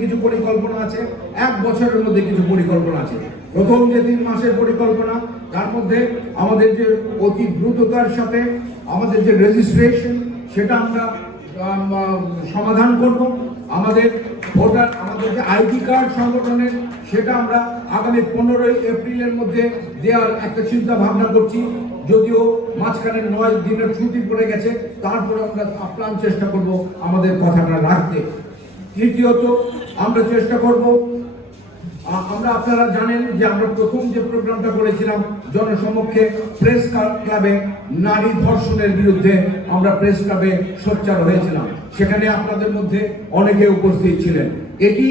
কিছু পরিকল্পনা আছে, 1 বছরের মধ্যে কিছু পরিকল্পনা আছে। প্রথম যে 3 মাসের পরিকল্পনা, তার মধ্যে আমাদের যে অতি দ্রুততার সাথে আমাদের যে রেজিস্ট্রেশন, সেটা আমরা সমাধান করব। আমাদের ভোটার, আমাদের যে আইডি কার্ড সংগঠনের, সেটা আমরা আগামী 15ই এপ্রিলের মধ্যে দেওয়ার একটা চিন্তা ভাবনা করছি। যদিও মাঝখানে 9 দিনের ছুটি পড়ে গেছে, তারপরে আমরা আপ্রাণ চেষ্টা করব আমাদের কথাটা রাখতে। তৃতীয়ত, আমরা চেষ্টা করব, আমরা আপনারা জানেন যে আমরা প্রথম যে প্রোগ্রামটা করেছিলাম জনসমক্ষে প্রেস ক্লাবে, নারী ধর্ষণের বিরুদ্ধে আমরা প্রেস ক্লাবে সোচ্চার হয়েছিলাম। সেখানে আপনাদের মধ্যে অনেকে উপস্থিত ছিলেন। এটি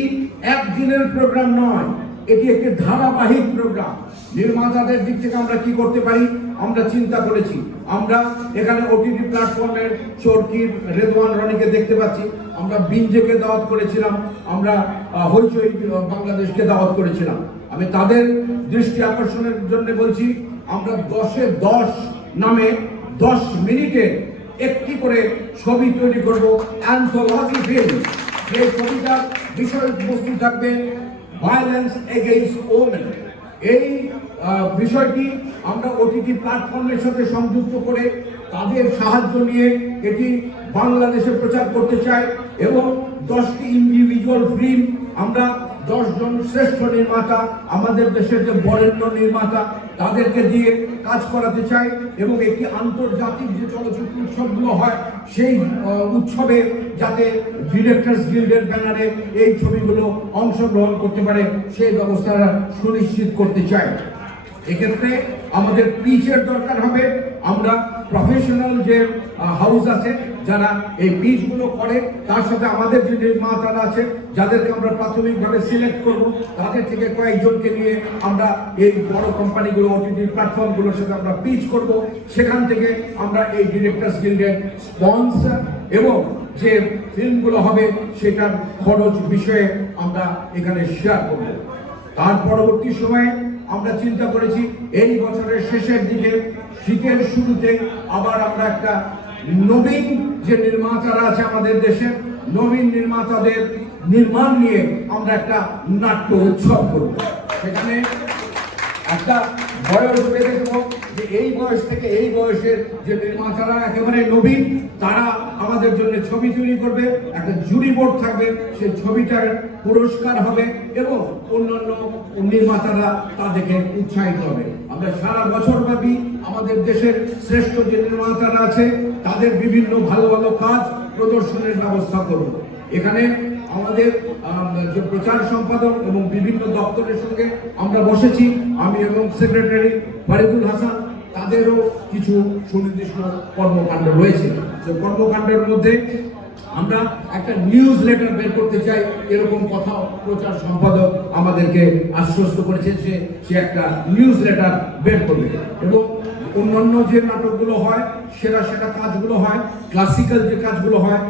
একদিনের প্রোগ্রাম নয়, এটি একটি ধারাবাহিক প্রোগ্রাম। নির্মাতাদের দিক থেকে আমরা কি করতে পারি আমরা চিন্তা করেছি। আমরা এখানে ওটিটি প্ল্যাটফর্মের চরকির রেদওয়ান রনিকে দেখতে পাচ্ছি, আমরা বিঞ্জেকে দাওয়াত করেছিলাম, আমরা হইচই বাংলাদেশকে দাওয়াত করেছিলাম। আমি তাদের দৃষ্টি আকর্ষণের জন্য বলছি, আমরা 10-এ 10 নামে 10 মিনিটে একটি করে ছবি তৈরি করব, অ্যান্থোলজি ফিল্ম। এই ছবিটার বিষয়বস্তু থাকবে ভায়োলেন্স এগেইনস্ট ওমেন। এই বিষয়টি আমরা ওটিটি প্ল্যাটফর্মের সাথে সংযুক্ত করে তাদের সাহায্য নিয়ে এটি বাংলাদেশে প্রচার করতে চাই, এবং 10টি ইন্ডিভিজুয়াল ফিল্ম আমরা 10 জন শ্রেষ্ঠ নির্মাতা, আমাদের দেশের যে বরেণ্য নির্মাতা, তাদেরকে দিয়ে কাজ করাতে চাই। এবং একটি আন্তর্জাতিক যে চলচ্চিত্র উৎসবগুলো হয়, সেই উৎসবে যাতে ডিরেক্টরস গিল্ডের ব্যানারে এই ছবিগুলো অংশগ্রহণ করতে পারে, সেই ব্যবস্থা সুনিশ্চিত করতে চাই। এক্ষেত্রে আমাদের পিচের দরকার হবে। আমরা প্রফেশনাল যে হাউস আছে যারা এই পিচগুলো করে, তার সাথে আমাদের যে নির্মাতারা আছে যাদেরকে আমরা প্রাথমিকভাবে সিলেক্ট করব, তাদের থেকে কয়েকজনকে নিয়ে আমরা এই বড় কোম্পানিগুলো, ওটিটি প্ল্যাটফর্মগুলোর সাথে আমরা পিচ করব। সেখান থেকে আমরা এই ডিরেক্টরস গিল্ডের স্পন্সর এবং যে ফিল্মগুলো হবে সেটার খরচ বিষয়ে আমরা এখানে শেয়ার করব। তার পরবর্তী সময়ে আমরা চিন্তা করেছি এই বছরের শেষের দিকে, শীতের শুরুতে আবার আমরা একটা নবীন যে নির্মাতারা আছে আমাদের দেশে, নবীন নির্মাতাদের নির্মাণ নিয়ে আমরা একটা নাট্য উৎসব করব। সেখানে একটা বয়স বেঁধে দেবো যে এই বয়স থেকে এই বয়সের যে নির্মাতারা একেবারে নবীন, তারা আমাদের জন্য ছবি তৈরি করবে। একটা জুরি বোর্ড থাকবে, সেই ছবিটার পুরস্কার হবে এবং অন্যান্য নির্মাতারা তাদেরকে উৎসাহিত হবে। আমরা সারা বছর ব্যাপী আমাদের দেশের শ্রেষ্ঠ যে নির্মাতারা আছে তাদের বিভিন্ন ভালো ভালো কাজ প্রদর্শনের ব্যবস্থা করব। এখানে আমাদের যে প্রচার সম্পাদক এবং বিভিন্ন দপ্তরের সঙ্গে আমরা বসেছি, আমি এবং সেক্রেটারি ফারিদুল হাসান, তাদেরও কিছু সুনির্দিষ্ট কর্মকাণ্ড রয়েছে। সেই কর্মকাণ্ডের মধ্যে আমরা একটা নিউজ লেটার বের করতে চাই, এরকম কথা প্রচার সম্পাদক আমাদেরকে আশ্বস্ত করেছে যে সে একটা নিউজ লেটার বের করবে। এবং অন্যান্য যে নাটকগুলো হয়, সেরা কাজগুলো হয়, ক্লাসিক্যাল যে কাজগুলো হয়,